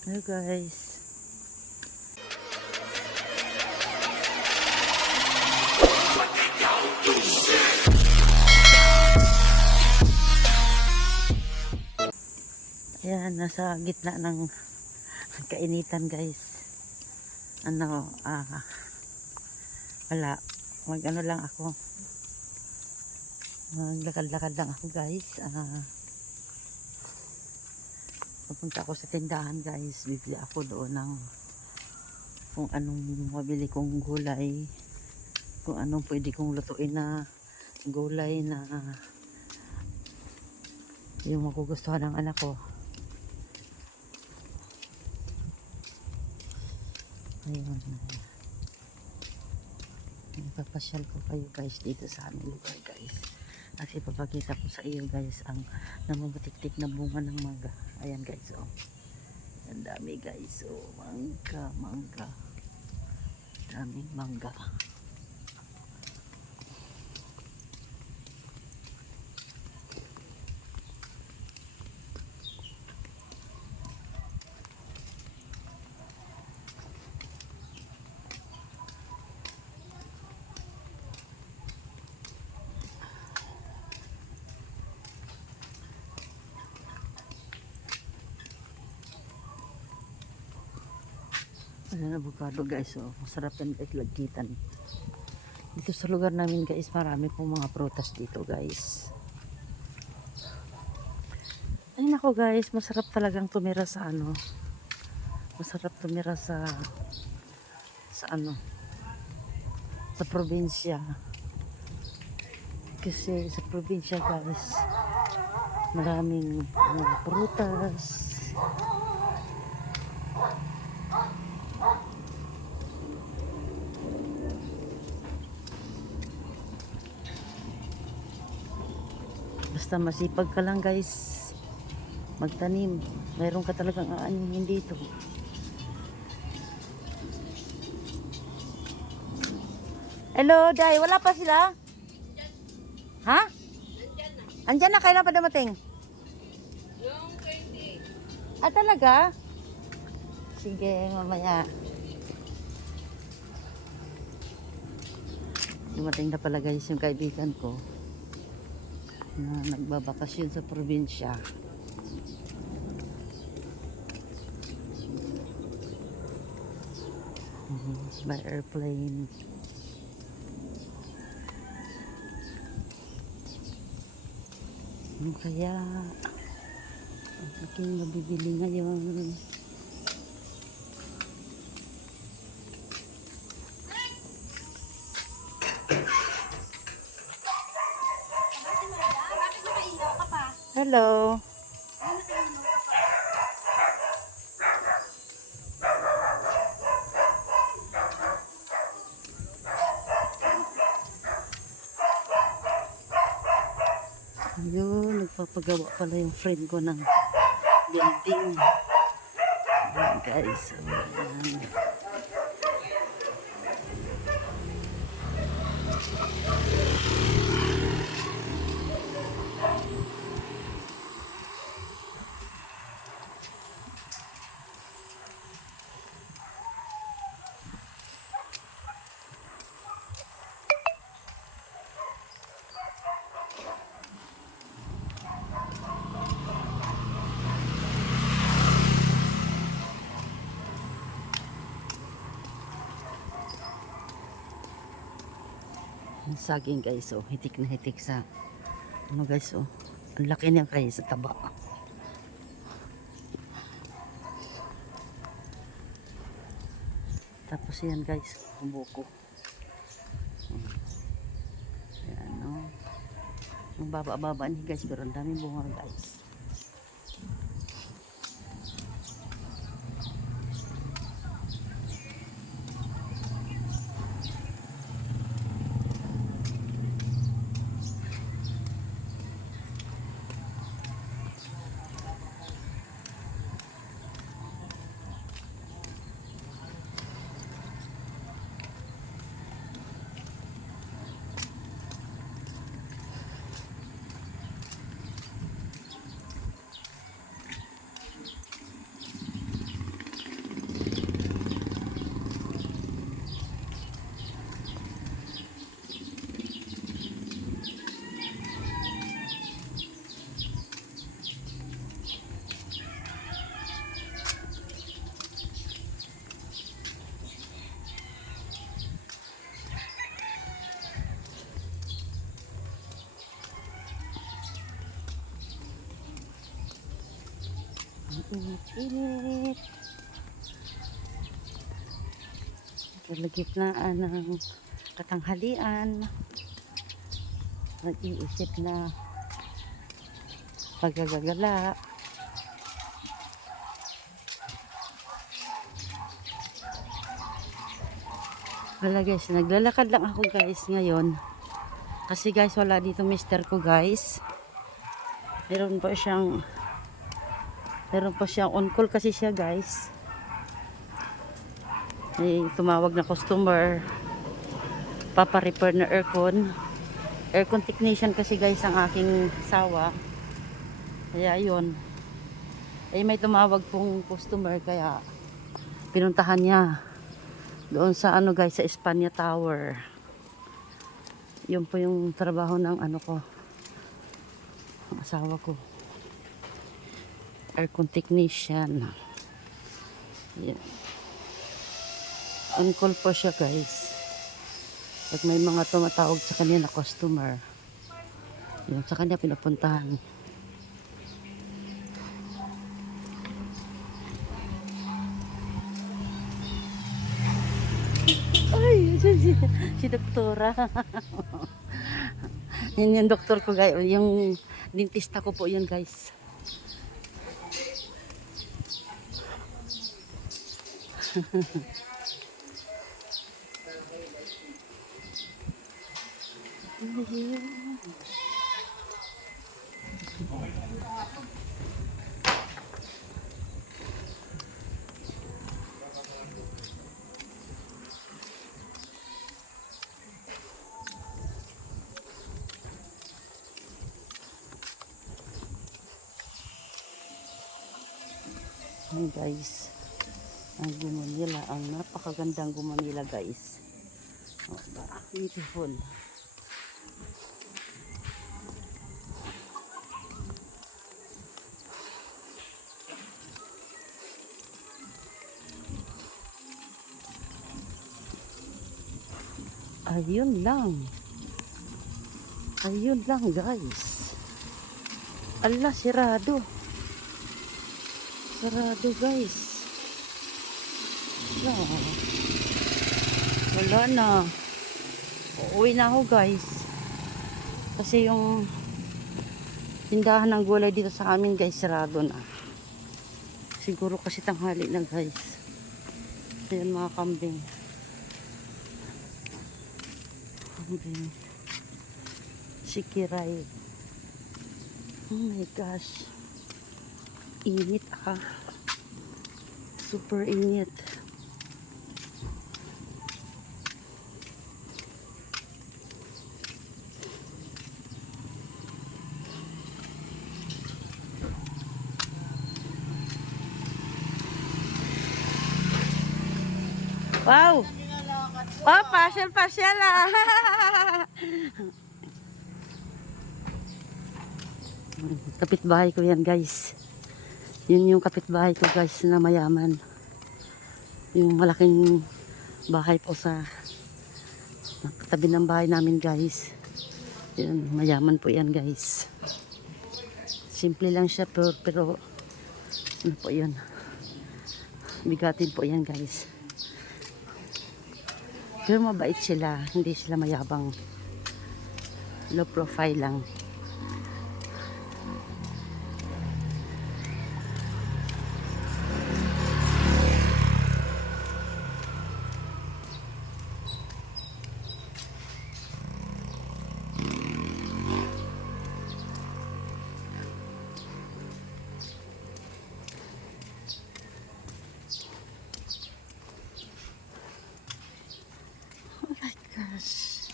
Hello guys. Ayan, nasa gitna ng kainitan guys. Wala. Mag-ano lang ako. Maglakad-lakad lang ako guys. Pupunta ako sa tindahan guys. Bibili ako doon ng kung anong mabili kong gulay. Kung anong pwede kong lutuin na gulay na yung magugustuhan ng anak ko. Ayun. Ipapasyal ko kayo guys dito sa aming lugar guys. At ipapakita ko sa iyo guys ang namumutik-tik na bunga ng mangga. Ayan guys, oh. Ang dami guys, oh. Mangga. Daming mangga. Ayan, avocado guys, oh. Masarap yan guys, lagkitan. Dito sa lugar namin guys, marami pong mga prutas dito guys. Ay nako guys, masarap talagang tumira sa ano. Masarap tumira sa sa probinsya. Kasi sa probinsya guys, maraming prutas. Basta masipag ka lang guys magtanim, mayroon ka talagang aanihin dito. Hello Day, wala pa sila? Ha? Andyan na, kailan pa dumating? Yung 20. Ah, talaga? Sige, mamaya. Dumating na pala guys yung kaibigan ko na nagbabakasyon sa probinsya. By airplane. Kaya ang aking mabibili ngayon. Hello. Ayun, nagpapagawa pala yung friend ko ng building. Ayan guys. Ayan. Ang saging guys, oh, hitik na hitik sa ano guys, oh. Ang laki niya guys sa taba. Tapos yan guys, buko. Ayan, oh. Ang baba-baba niya guys, pero ang daming bunga guys. Ang init-init. Kalagitnaan ng katanghalian. Nag-iisip na pagagagala. Wala guys, naglalakad lang ako guys ngayon. Kasi guys, wala dito mister ko guys. Meron pa siyang on call kasi siya guys. May tumawag na customer. Papa-repair na aircon. Aircon technician kasi guys ang aking asawa. Kaya yun. Eh may tumawag pong customer kaya pinuntahan niya. Doon sa ano guys, sa Espanya Tower. Yun po yung trabaho ng ano ko. Ang asawa ko. Aircon technician. Yan. On call po siya guys. Pag may mga tumatawag sa kanya na customer. Yun, sa kanya pinapuntahan. Ay, si doktora. Yun yung doktor ko guys. Yung dentista ko po yun guys. Ayan guys, ang Gumanila, ang napakagandang Gumanila guys. Oh, beautiful. Ayun lang. Ayun lang guys. Ala, sirado. Sarado guys. Wala na. Uuwi na ako guys. Kasi yung tindahan ng gulay dito sa amin guys, sarado na. Siguro kasi tanghali na guys. Ayan mga kambing. Kambing. Sikiray. Oh my gosh. Init ah. Super init. Wow! Oh, pasyal-pasyal ah! Kapitbahay ko yan guys. Yun yung kapitbahay ko guys na mayaman. Yung malaking bahay po sa tabi ng bahay namin guys. Yun, mayaman po yan guys. Simple lang siya pero ano po yun. Bigatin po yan guys. Pero mabait sila. Hindi sila mayabang. Low profile lang. Oh my gosh.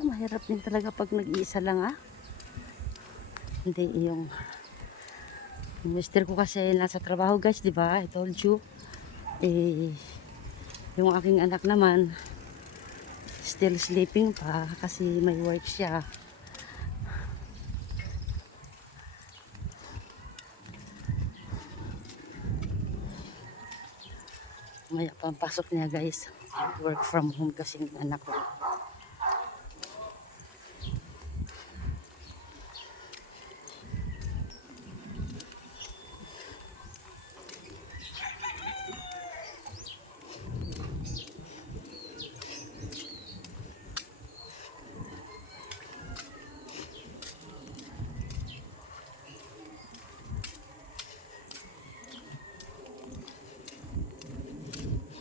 Mahirap din talaga pag nag-iisa lang ah. Hindi yung mister ko kasi nasa trabaho guys, di ba? I told you. Eh, yung aking anak naman still sleeping pa kasi may work siya. Maya pampasok niya guys. Work from home kasi ng anak ko.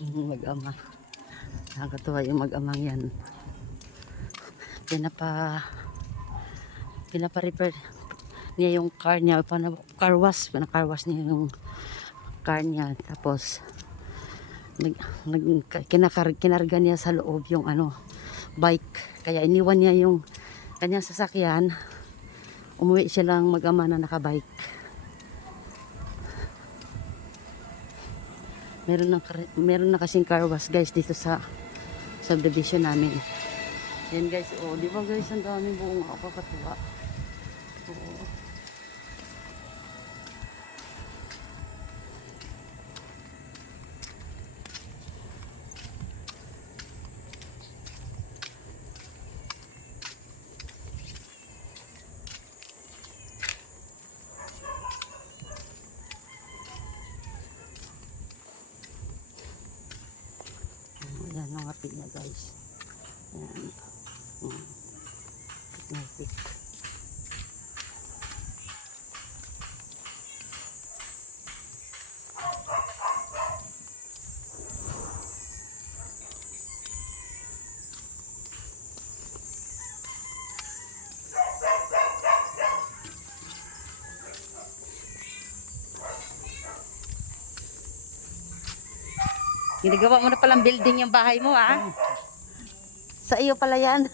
Mag-ama. Nakakatuwa yung mag-amang yan. Pinapa-repair niya yung car niya. Car wash niya yung car niya. Tapos kinarga niya sa loob yung bike. Kaya iniwan niya yung kanyang sasakyan. Umuwi siya lang mag-ama na nakabike. Meron na kasing car wash guys dito sa subdivision namin. Yan guys, oh, di ba guys, ang daming buong kakatuwa. Oo. Ayan ang api niya guys. Ayan. Magpik. Ginagawa mo na palang building yung bahay mo, ah? Sa iyo pala yan.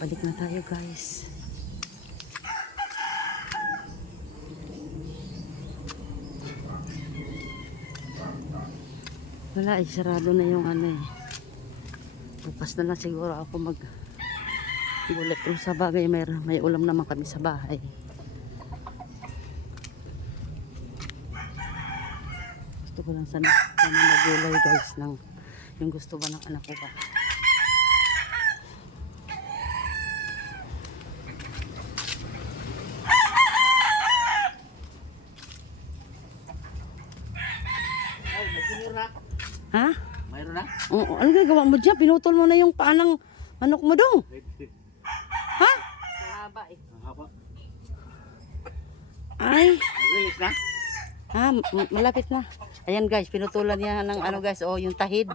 Balik na tayo guys. Wala eh, sarado na yung bukas na lang siguro ako gulat. Pero sa bagay may ulam naman kami sa bahay. Gusto ko lang sana magulay guys ng yung gusto ba ng anak ko ba. Ha? Mayroon na? Oo, ano gagawa mo dyan? Pinutol mo na yung paanang manok mo dong. Ha? Mahaba eh. Mahaba. Ay. Nag-release na? Ha, malapit na. Ayan guys, pinutulan niya ng guys, yung tahid.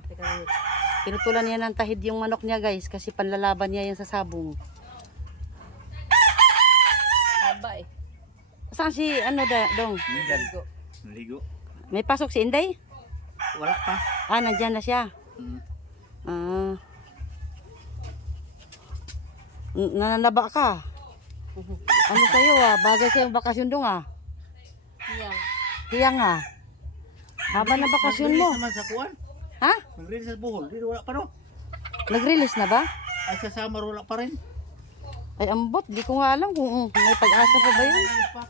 Pinutulan niya ng tahid yung manok niya guys kasi panlalaban niya yan sa sabong. Mahaba eh. Saan si dong? Naligo. Naligo. May pasok si Inday? Wala pa. Ah, nandyan na siya. Nananaba ka. Ano sa'yo bagay sa'yo bakasyon dong Hiyang. Hiyang haba na bakasyon mo. Nag-release naman sa kuwan. Ha? Nag-release sa buhol. Dito wala pa no. Nag-release na ba? Ay sa summer wala pa rin. Ay ambot, di ko nga alam kung may pag-asa pa ba yun. Nag-release pa.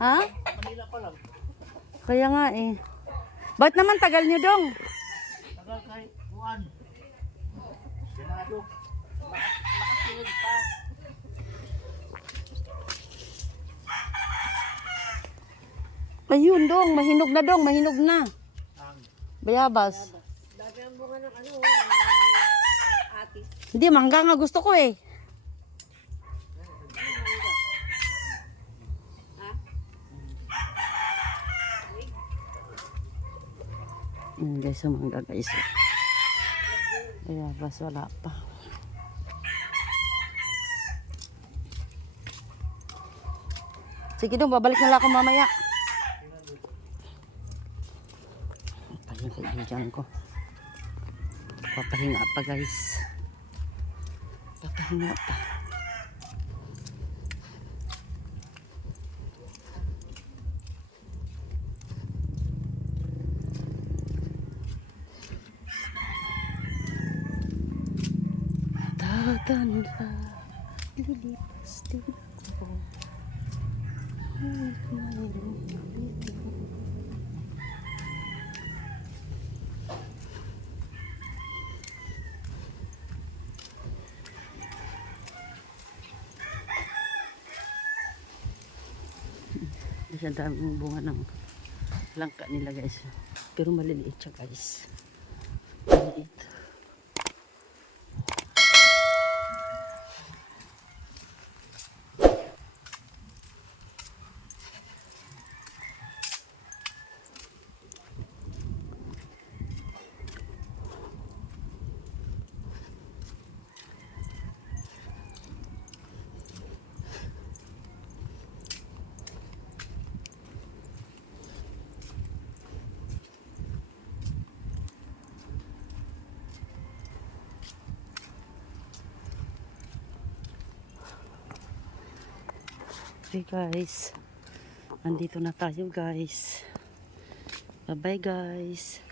Ha? Manila pa lang. Kaya nga eh. Ba't naman tagal nyo dong? Tagal kahit kuwan. Ganado. Makasunod pa. Ayun dong, mahinog na dong, mahinog na. Bayabas. Dami ang bunga ng ati. Hindi, mangga nga gusto ko eh. Guys, mangga guys. Bayabas, wala pa. Sige dong, babalik na lang ako mamaya. Ayun, kaibigan ko. Papahinga pa guys. Papahinga pa. ganda. Lilipas din ako. Ngunit mayroong kapito. Kasi ang daming bunga ng langka nila guys. Pero maliliit siya guys. Maliliit. Okay guys, andito na tayo guys. Bye bye guys.